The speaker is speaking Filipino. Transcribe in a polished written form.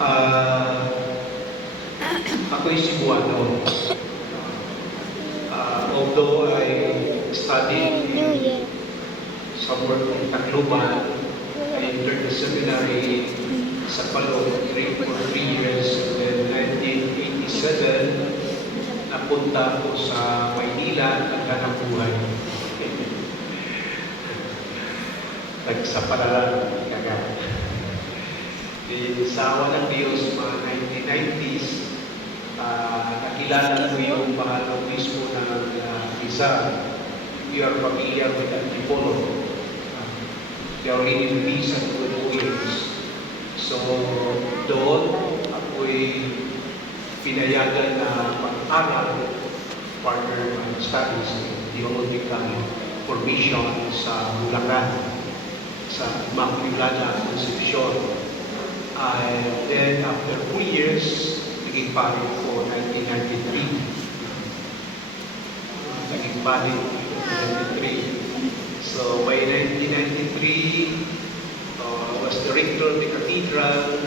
Ah, ako'y Cebuano. Although I studied somewhere in Tacloban, I entered the seminary sa Palong for 3 years. And then 1987, napunta ko sa Maynila, naghanap buhay. Nagsapalaran, sa awa ng Diyos, mga 1990s, nakilala ko yung mahal mismo ng visa. You are familiar with Antipolo. They are already visa to 2 years. So, doon, ako'y pinayagan na mag-aral, partner ng studies, theological formation sa Bulacan, sa Immaculada Concepcion. And then, after 2 years, naging palit ko 1993. Naging palit 1993. So, by 1993, I was director of the cathedral.